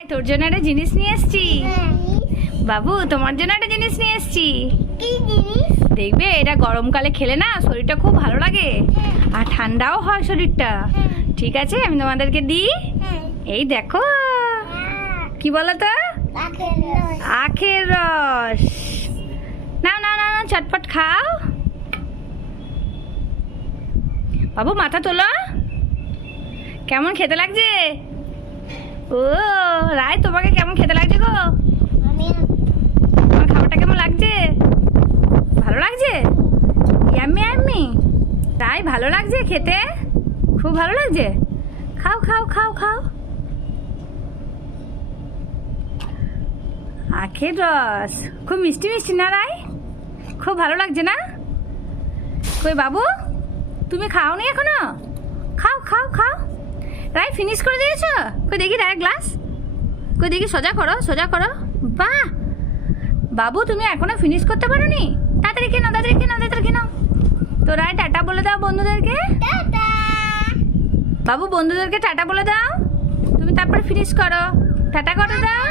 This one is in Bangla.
তোর জন্য একটা জিনিস নিয়ে এসছি। বাবু তোমার জন্য একটা জিনিস নিয়ে এসছি। দেখবে এটা গরমকালে খেলে না শরীরটা খুব ভালো লাগে। আর ঠান্ডাও হয় শরীরটা। ঠিক আছে আমি তোমাদেরকে দিই। এই দেখো। কি বলো তো? আখের রস। না না না না চটপট খাও। বাবু মাথা তোলো। কেমন খেতে লাগছে? ও। রায় তোমাকে কেমন খেতে লাগছে গো? তোমার খাবারটা কেমন লাগছে? ভালো লাগছে? Yummy yummy. তাই ভালো লাগছে খেতে? খুব ভালো লাগছে? খাও খাও খাও খাও। আখের রস। খুব মিষ্টি মিষ্টি না রাই খুব ভালো লাগছে না? কই বাবু তুমি খাওনি এখনও? খাও খাও খাও। রাই ফিনিশ করে দিয়েছ? কই দেখি রায় গ্লাস কই দেখি সোজা করো সোজা করো। বা বাবু তুমি এখনও ফিনিশ করতে পারো নি তাড়াতাড়ি কেন তাড়াতাড়ি কেনো তাড়াতাড়ি কেন তো রায় টাটা বলে দাও বন্ধুদেরকে। বাবু বন্ধুদেরকে টাটা বলে দাও। তুমি তারপর ফিনিশ করো। টাটা করে দাও।